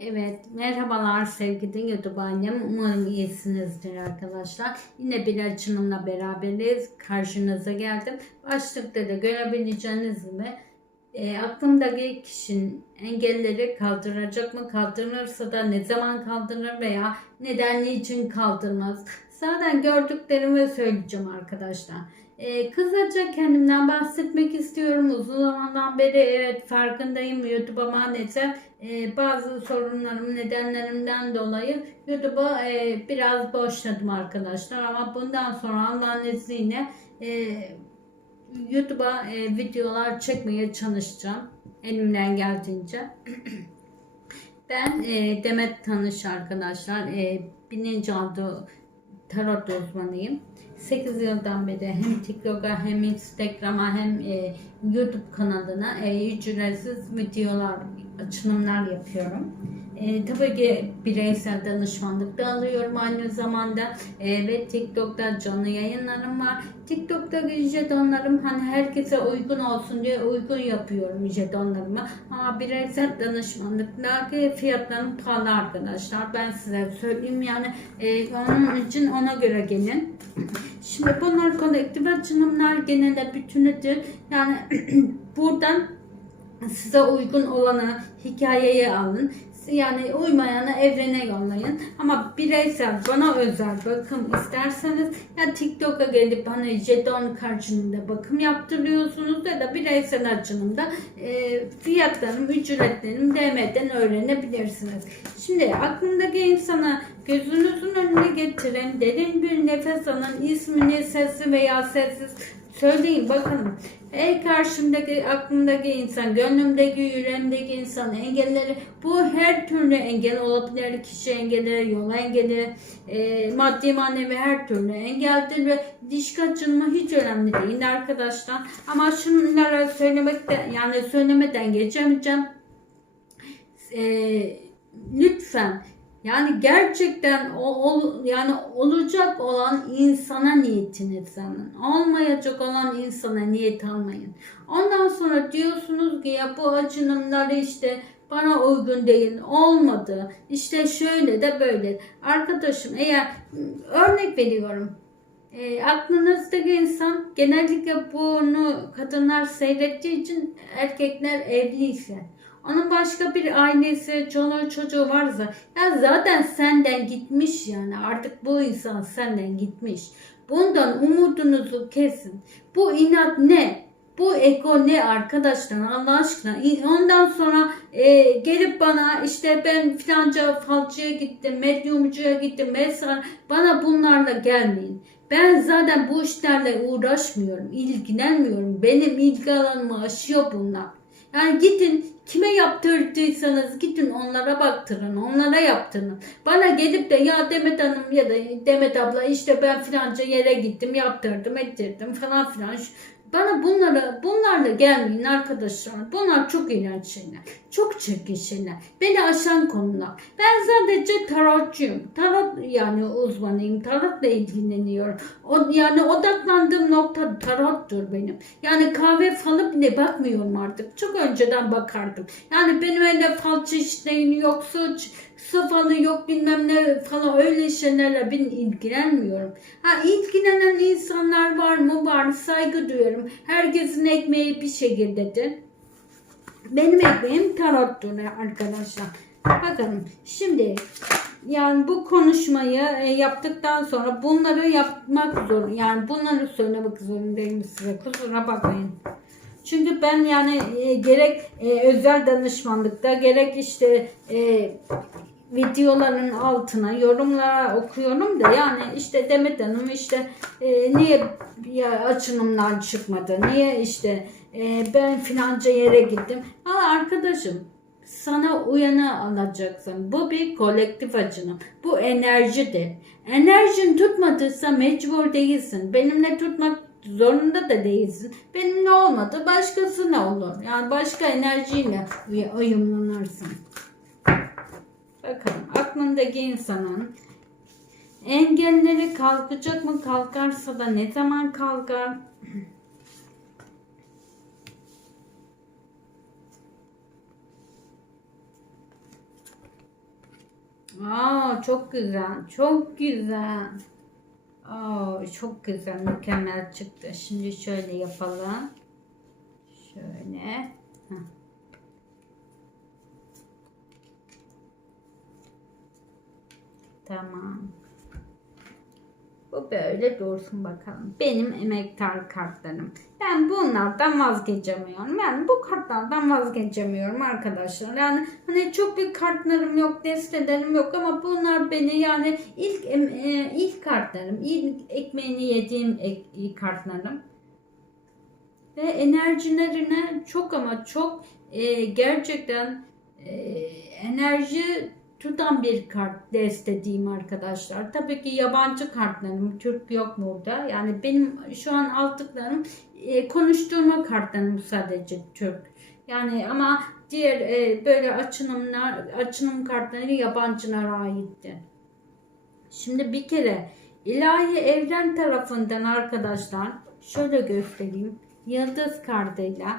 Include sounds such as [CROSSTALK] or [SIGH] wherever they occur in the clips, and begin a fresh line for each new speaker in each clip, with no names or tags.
Evet, merhabalar sevgili YouTube annem. Umarım iyisinizdir arkadaşlar. Yine bir açılımla beraberiz. Karşınıza geldim. Başlıkta da görebileceğiniz gibi e, aklımdaki kişinin engelleri kaldıracak mı? Kaldırırsa da ne zaman kaldırır veya neden, niçin kaldırmaz? Zaten gördüklerimi söyleyeceğim arkadaşlar. Ee, kısaca kendimden bahsetmek istiyorum. Uzun zamandan beri evet farkındayım YouTube'a maalesef e, bazı sorunlarım nedenlerimden dolayı YouTube'a e, biraz boşladım arkadaşlar. Ama bundan sonra Allah'ın izniyle e, YouTube'a e, videolar çekmeye çalışacağım. Elimden geldiğince. [CLEARS THROAT] Ben e, Demet Tanış arkadaşlar. E, bilinçaltı tarot uzmanıyım. 8 yıldan beri hem TikTok'a hem Instagram'a hem e, YouTube kanalına e, ücretsiz videolar, açılımlar yapıyorum. E, tabii ki bireysel danışmanlık da alıyorum aynı zamanda e, ve TikTok'ta canlı yayınlarım var. TikTok'ta jetonlarım hani herkese uygun olsun diye uygun yapıyorum jetonlarımı. Ama bireysel danışmanlıklar fiyatlarım pahalı arkadaşlar. Ben size söyleyeyim yani e, onun için ona göre gelin. Şimdi bunlar kolektif açılımlar genelde bütünüdür. Yani [CLEARS THROAT] buradan size uygun olanı hikayeye alın. Yani uymayana evrene yollayın. Ama bireysel bana özel bakım isterseniz ya TikTok'a gelip hani jeton karşılığında bakım yaptırıyorsunuz ya da bireysel açılımda e, fiyatlarım, ücretlerim DM'den öğrenebilirsiniz. Şimdi aklındaki insana gözünüzün önüne getirin. Derin bir nefes alın. ismini sesli veya sessiz Söyleyin bakalım. Ey karşımdaki, aklımdaki insan, gönlümdeki, yüreğimdeki insan engelleri, bu her türlü engel olabilir. Kişi engelleri, yol engelleri, e, maddi manevi her türlü engeldir ve diş kaçınma hiç önemli değil arkadaşlar. Ama şunlara söylemekten, yani söylemeden geçemeyeceğim. E, lütfen yani gerçekten o, o yani olacak olan insana niyetiniz alın. Olmayacak olan insana niyet almayın. Ondan sonra diyorsunuz ki ya bu açınımları işte bana uygun değil, olmadı. İşte şöyle de böyle. Arkadaşım eğer örnek veriyorum. E, aklınızdaki insan genellikle bunu kadınlar seyrettiği için erkekler evliyse onun başka bir ailesi, çoluğu çocuğu varsa ya zaten senden gitmiş yani artık bu insan senden gitmiş. Bundan umudunuzu kesin. Bu inat ne? Bu ego ne arkadaşlar Allah aşkına? Ondan sonra e, gelip bana işte ben filanca falcıya gittim, medyumcuya gittim mesela bana bunlarla gelmeyin. Ben zaten bu işlerle uğraşmıyorum, ilgilenmiyorum. Benim ilgi alanımı aşıyor bunlar. Yani gidin kime yaptırdıysanız gidin onlara baktırın, onlara yaptırın. Bana gelip de ya Demet Hanım ya da Demet abla işte ben filanca yere gittim, yaptırdım, ettirdim falan filan. Bana bunlara, bunlarla gelmeyin arkadaşlar. Bunlar çok iğrenç şeyler. Çok çirkin şeyler. Beni aşan konular. Ben sadece tarotçuyum. Tarot yani uzmanıyım. Tarotla ilgileniyorum. O, yani odaklandığım nokta tarottur benim. Yani kahve falı bile bakmıyorum artık. Çok önceden bakardım. Yani benim öyle falçı işleyin yok suç su falı yok bilmem ne falan öyle şeylerle ben ilgilenmiyorum. Ha ilgilenen insanlar var mı? Var. Saygı duyuyorum. Herkesin ekmeği bir şekildedir. Benim ekmeğim tarottur arkadaşlar. Bakalım şimdi yani bu konuşmayı e, yaptıktan sonra bunları yapmak zor. Yani bunları söylemek zorundayım size. Kusura bakmayın. Çünkü ben yani e, gerek e, özel danışmanlıkta gerek işte e, videoların altına yorumlara okuyorum da yani işte Demet Hanım işte e, niye ya açılımlar çıkmadı niye işte e, ben filanca yere gittim. Aa, arkadaşım sana uyanı alacaksın. Bu bir kolektif açılım. Bu enerjidir. Enerjin tutmadıysa mecbur değilsin. Benimle tutmak zorunda da değilsin. Benimle olmadı başkası ne olur? Yani başka enerjiyle uyumlanırsın. Bakalım aklındaki insanın engelleri kalkacak mı? Kalkarsa da ne zaman kalkar? Aa çok güzel. Çok güzel. Aa çok güzel. Mükemmel çıktı. Şimdi şöyle yapalım. Şöyle. Heh. Tamam. Bu böyle dursun bakalım. Benim emektar kartlarım. Ben bunlardan vazgeçemiyorum. Yani bu kartlardan vazgeçemiyorum arkadaşlar. Yani hani çok bir kartlarım yok, destelerim yok ama bunlar beni yani ilk e, ilk kartlarım, ilk ekmeğini yediğim ek, kartlarım. Ve enerjilerine çok ama çok e, gerçekten e, enerji tutan bir kart destediğim arkadaşlar. Tabii ki yabancı kartlarım, Türk yok burada. Yani benim şu an aldıklarım e, konuşturma kartlarım sadece Türk. Yani ama diğer e, böyle açılımlar, açılım kartları yabancılara aitti. Şimdi bir kere ilahi evren tarafından arkadaşlar şöyle göstereyim. Yıldız kartıyla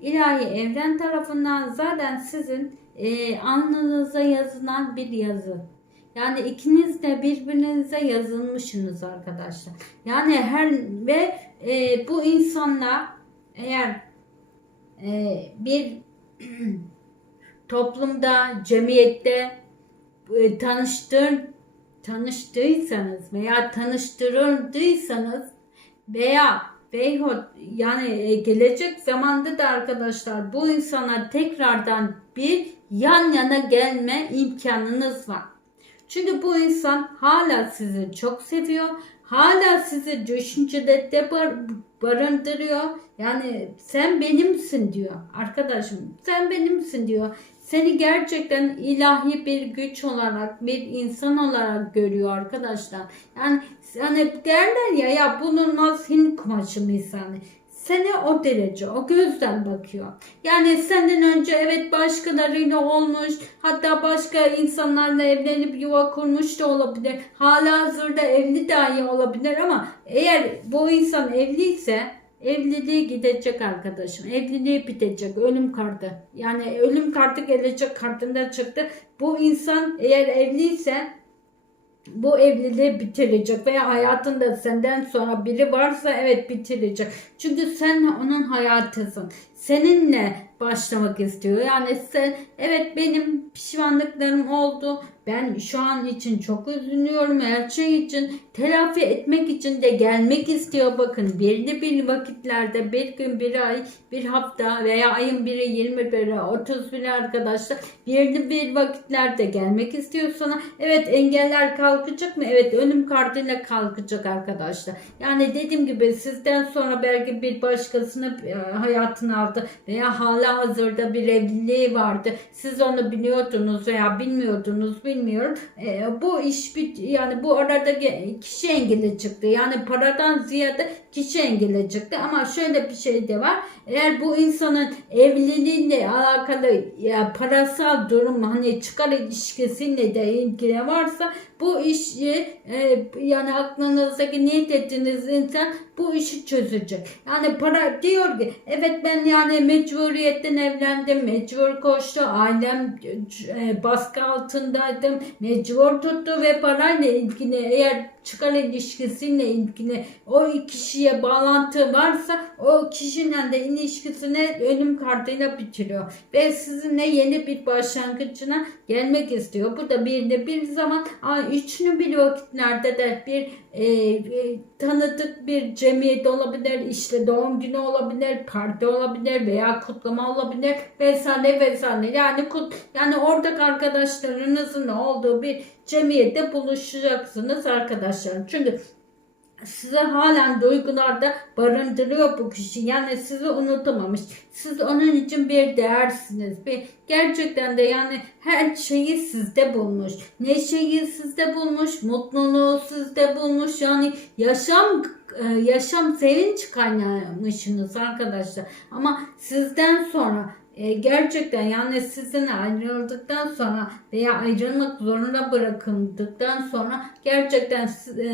ilahi evren tarafından zaten sizin e, alnınıza yazılan bir yazı. Yani ikiniz de birbirinize yazılmışsınız arkadaşlar. Yani her ve e, bu insanla eğer e, bir [CLEARS THROAT] toplumda, cemiyette e, tanıştır tanıştıysanız veya tanıştırıldıysanız veya veyahut yani e, gelecek zamanda da arkadaşlar bu insana tekrardan bir yan yana gelme imkanınız var. Çünkü bu insan hala sizi çok seviyor. Hala sizi düşüncelerde bar barındırıyor. Yani sen benimsin diyor arkadaşım. Sen benimsin diyor. Seni gerçekten ilahi bir güç olarak, bir insan olarak görüyor arkadaşlar. Yani hani derler ya ya bulunmaz Hint kumaşı misali. Seni o derece, o gözden bakıyor. Yani senden önce evet başkalarıyla olmuş, hatta başka insanlarla evlenip yuva kurmuş da olabilir. Hala hazırda evli dahi olabilir ama eğer bu insan evliyse evliliği gidecek arkadaşım. Evliliği bitecek. Ölüm kartı. Yani ölüm kartı gelecek kartında çıktı. Bu insan eğer evliyse bu evliliği bitirecek veya hayatında senden sonra biri varsa evet bitirecek. Çünkü sen onun hayatısın. Seninle başlamak istiyor. Yani sen evet benim pişmanlıklarım oldu. Ben şu an için çok üzülüyorum. Her şey için telafi etmek için de gelmek istiyor. Bakın belli bir vakitlerde bir gün bir ay bir hafta veya ayın biri 21'i 31 arkadaşlar belli bir vakitlerde gelmek istiyor sana. Evet engeller kalkacak mı? Evet ölüm kartıyla kalkacak arkadaşlar. Yani dediğim gibi sizden sonra belki bir başkasını e, hayatına aldı veya hala hazırda bir evliliği vardı. Siz onu biliyordunuz veya bilmiyordunuz bilmiyorum. E, bu iş bit yani bu arada kişi engeli çıktı. Yani paradan ziyade kişi engeli çıktı ama şöyle bir şey de var. Eğer bu insanın evliliğiyle alakalı ya parasal durum hani çıkar ilişkisiyle de ilgili varsa bu işi e, yani aklınızdaki niyet ettiğiniz insan bu işi çözecek. Yani para diyor ki evet ben yani mecburiyetten evlendim. Mecbur koştu. Ailem e, baskı altındaydım. Mecbur tuttu ve parayla ilgili eğer çıkar ilişkisiyle ilgili o kişiye bağlantı varsa o kişinin de ilişkisini ölüm kartıyla bitiriyor. Ve sizinle yeni bir başlangıcına gelmek istiyor. Bu da bir de bir zaman üçlü bir vakitlerde de bir e, e, tanıdık bir cemiyet olabilir, işte doğum günü olabilir, parti olabilir veya kutlama olabilir vesaire vesaire. Yani kut, yani ortak arkadaşlarınızın olduğu bir cemiyette buluşacaksınız arkadaşlar. Çünkü size halen duygularda barındırıyor bu kişi. Yani sizi unutamamış. Siz onun için bir değersiniz. Bir, gerçekten de yani her şeyi sizde bulmuş. Neşeyi sizde bulmuş. Mutluluğu sizde bulmuş. Yani yaşam yaşam sevinç kaynağıymışsınız arkadaşlar. Ama sizden sonra e, gerçekten yani sizinle ayrıldıktan sonra veya ayrılmak zorunda bırakıldıktan sonra gerçekten e,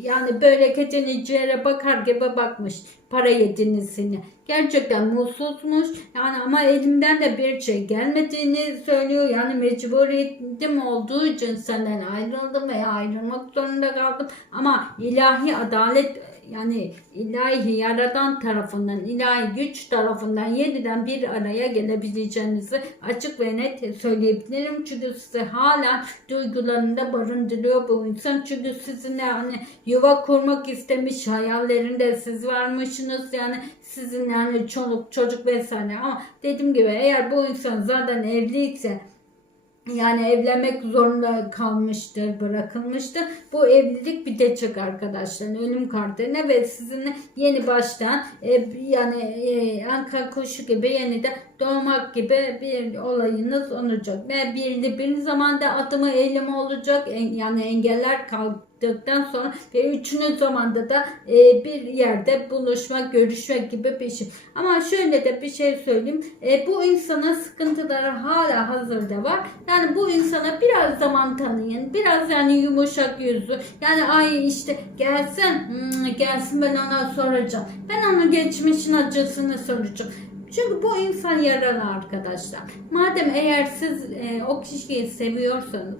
yani böyle keçinin ciğere bakar gibi bakmış para yediğinizini. Gerçekten mutsuzmuş. Yani ama elimden de bir şey gelmediğini söylüyor. Yani mecburiyetim olduğu için senden ayrıldım veya ayrılmak zorunda kaldım. Ama ilahi adalet yani ilahi yaradan tarafından, ilahi güç tarafından yeniden bir araya gelebileceğinizi açık ve net söyleyebilirim. Çünkü size hala duygularında barındırıyor bu insan. Çünkü sizinle hani yuva kurmak istemiş hayallerinde siz varmışsınız. Yani sizin yani çoluk çocuk vesaire ama dediğim gibi eğer bu insan zaten evliyse yani evlenmek zorunda kalmıştır, bırakılmıştır. Bu evlilik bitecek arkadaşlar. Ölüm kartına ve sizinle yeni baştan e, yani e, Ankara koşu gibi yeniden doğmak gibi bir olayınız olacak. Ve bir, bir zamanda adımı eylemi olacak. Yani engeller kalktıktan sonra ve üçüncü zamanda da e, bir yerde buluşmak, görüşmek gibi bir şey. Ama şöyle de bir şey söyleyeyim. E, bu insanın sıkıntıları hala hazırda var. Yani bu insana biraz zaman tanıyın. Biraz yani yumuşak yüzlü. Yani ay işte gelsin, hmm, gelsin ben ona soracağım. Ben onun geçmişin acısını soracağım. Çünkü bu insan yaralı arkadaşlar. Madem eğer siz e, o kişiyi seviyorsanız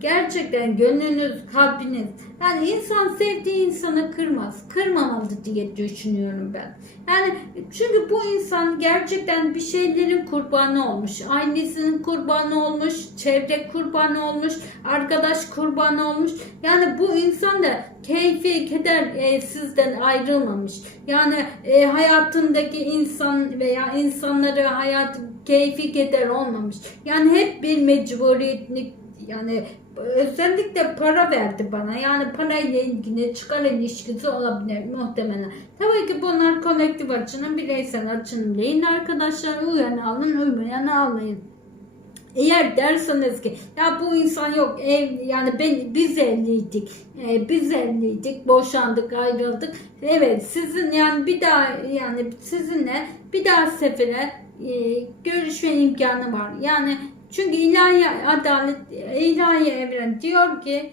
gerçekten gönlünüz, kalbiniz yani insan sevdiği insanı kırmaz. Kırmamalı diye düşünüyorum ben. Yani çünkü bu insan gerçekten bir şeylerin kurbanı olmuş. Ailesinin kurbanı olmuş, çevre kurbanı olmuş, arkadaş kurbanı olmuş. Yani bu insan da keyfi, keder e, sizden ayrılmamış. Yani e, hayatındaki insan veya insanları hayat keyfi keder olmamış. Yani hep bir mecburiyetlik yani özellikle para verdi bana. Yani parayla ilgili çıkar ilişkisi olabilir muhtemelen. Tabii ki bunlar kolektif açının bireysel açının değil arkadaşlar. Uyanı alın, uymayanı almayın. Eğer derseniz ki ya bu insan yok ev yani ben biz evliydik e, biz evliydik boşandık ayrıldık evet sizin yani bir daha yani sizinle bir daha sefere e, görüşme imkanı var yani çünkü ilahi adalet ilahi evren diyor ki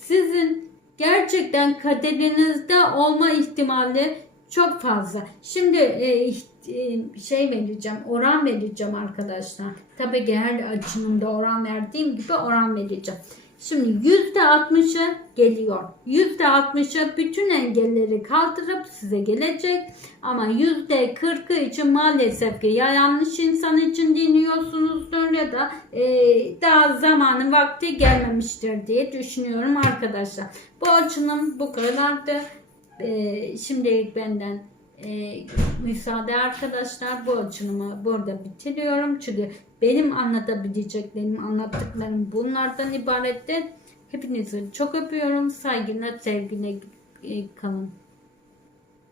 sizin gerçekten kaderinizde olma ihtimali çok fazla. Şimdi e, e, şey vereceğim, oran vereceğim arkadaşlar. Tabii ki her açınımda oran verdiğim gibi oran vereceğim. Şimdi yüzde 60'ı geliyor. Yüzde 60'ı bütün engelleri kaldırıp size gelecek. Ama yüzde 40'ı için maalesef ki ya yanlış insan için dinliyorsunuzdur ya da e, daha zamanı vakti gelmemiştir diye düşünüyorum arkadaşlar. Bu açınım bu kadardı. Ee, şimdilik benden e, müsaade arkadaşlar. Bu açılımı burada bitiriyorum. Çünkü benim anlatabileceklerim, anlattıklarım bunlardan ibaretti. Hepinizi çok öpüyorum. Saygıyla, sevgiyle e, kalın.